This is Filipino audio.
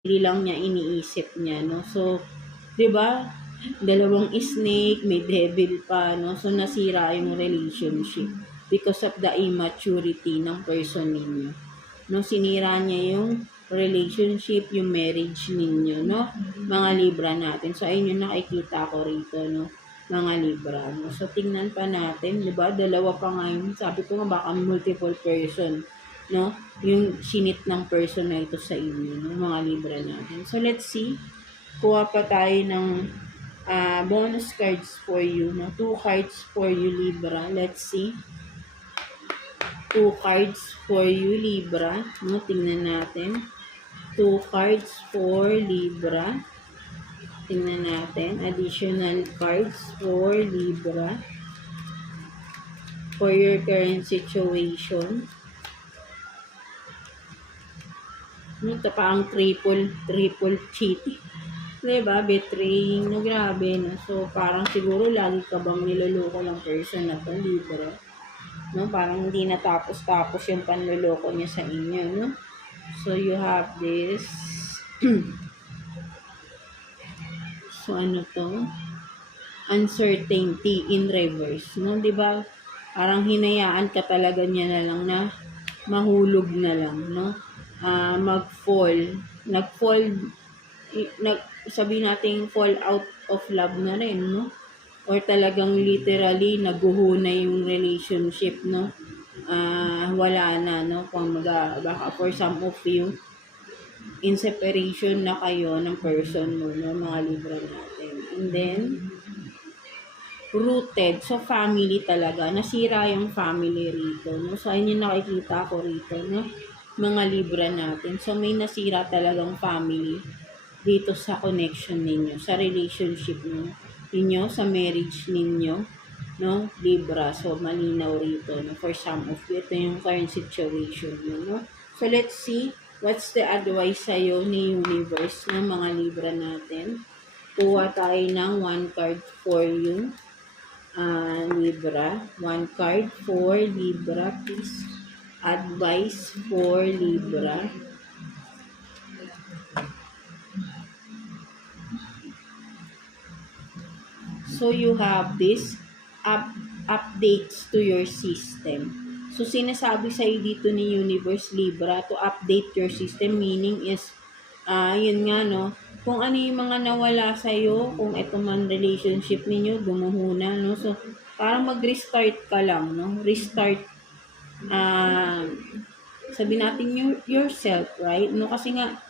lang niya iniisip niya, no? So, 'di ba? Dalawang snake, may devil pa, no? So, nasira yung relationship because of the immaturity ng person ninyo. No, sinira niya yung relationship, yung marriage ninyo, no? Mga Libra natin. So, ayun yung nakikita ko rito, no? Mga Libra, no? So, tingnan pa natin, 'di ba? Dalawa pa nga yun. Sabi ko nga, baka multiple person, no? Yung sinit ng person na ito sa inyo, no? Mga Libra natin. So, let's see. Kuha pa tayo ng bonus cards for you, no? 2 cards for you, Libra. Let's see. 2 cards for you, Libra. No? Tingnan natin. 2 cards for Libra. Tingnan natin. Additional cards for Libra. For your current situation. Ito pa ang triple cheating. Diba? Betraying. No, grabe. No? So, parang siguro lagi ka bang niloloko ng person na to, Libra. No? Parang hindi natapos-tapos yung panloloko niya sa inyo, no? So, you have this. So, ano to? Uncertainty in reverse, no? Diba? Parang hinayaan ka talaga niya na lang na mahulog na lang, no? Mag-fall. Sabi natin fall out of love na rin, no? Or talagang literally naguhuna yung relationship, no? Wala na, no? Baka for some of you, in separation na kayo ng person mo, no? Mga Libra natin. And then, rooted. So, family talaga. Nasira yung family rito, no? So, ayun yung nakikita ko rito, no? Mga Libra natin. So, may nasira talagang family dito sa connection ninyo, sa relationship ninyo, sa marriage ninyo, no? Libra. So, malinaw rito, no? For some of you, ito yung current situation nyo, no? So, let's see what's the advice sa'yo ni Universe ng mga Libra natin. Kuha tayo ng 1 card for you, Libra. 1 card for Libra, please. Advice for Libra. So, you have this updates to your system. So, sinasabi sa'yo dito ni Universe, Libra, to update your system, meaning is, yun nga, no, kung ano yung mga nawala sa'yo, kung ito man relationship ninyo, gumuhuna, no, so, parang mag-restart ka lang, no, restart, sabi natin yourself, right, no, kasi nga,